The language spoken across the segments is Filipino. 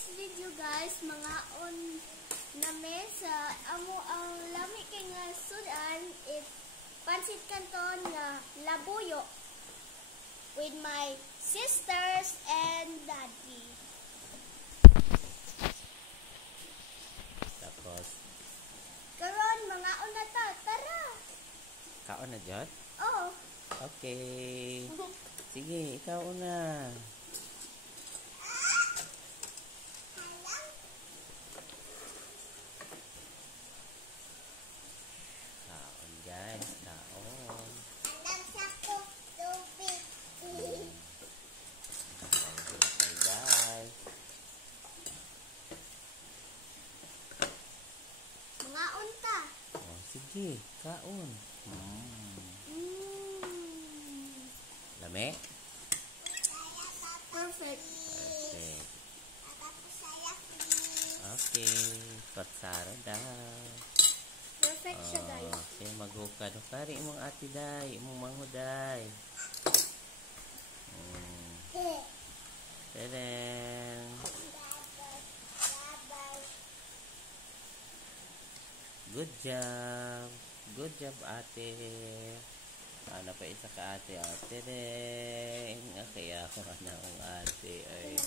this video guys, mga on namin sa amo ang lami kay nga sudan it pansit canton nga labuyo with my sisters and daddy. Tapos Karon mga on na ta, tara. kaon na jud? Oh. Okay. Sige, ikaw una. Kaon guys, kaon. Andam sa ko tubig. Okay guys. Mga unta. Oh, sige, kaon. Lami? Perfect. Perfect. Okay, patsara daw. Perfect siya guys. Okay, maghukad. Hukari imong ati day, imong manghuday. Tadang. Good job. Good job ate. Ano pa isa ka ate? Oh, tadang. Okay, ako na ang ate. Ay.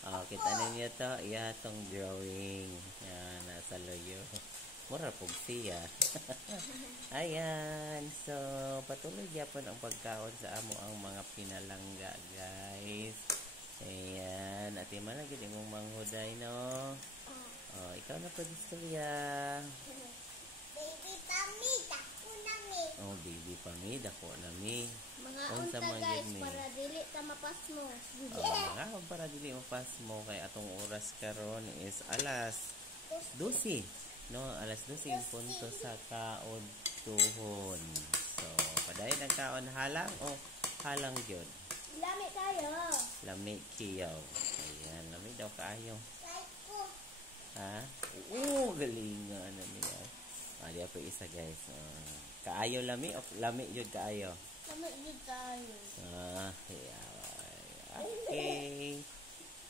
Oh, kita ninyo to. Iya tong drawing. Yan, nasa loyo. Mura pog siya. Ayan. So, patuloy yapon ang pagkaon sa amo ang mga pinalangga, guys. Ayan. At yung managin mong manghuday, no? Oh, ikaw na po istorya. Baby pamid ako nami. Oh, baby pamid ako nami. Mga Unsa unta man guys yun, mi? para dili ta mapas mo. Oh, para dili mapas mo kay atong oras karon is alas 12. No, alas 12 yung punto sa kaon tuhon. So, padayon ang kaon halang o halang yun. Lami tayo. Lami kiyaw. Ayan, lami daw kaayo. Like ko. Ha? Oo, galing nga ano niya. Ah, diya po isa guys. Kaayo lami o lami yun kaayo? Lami din tayo. Ah, yeah. Okay.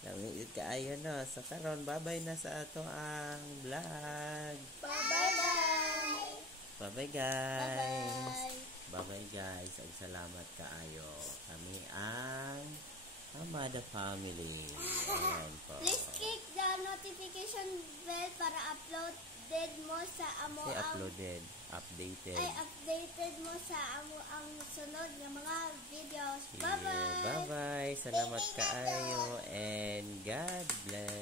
Lami yun kaayo no. So karon babay na sa ato ang vlog. Bye-bye. Bye-bye guys. Bye-bye. Bye-bye guys. Ang salamat kaayo. Kami ang Amada Family. Ayan po. Please click the notification bell para uploaded mo sa amo Say ang uploaded. Updated. ay updated mo sa amo ang sunod ng mga videos. Yeah. Bye-bye. Bye-bye. Salamat kaayo and God bless.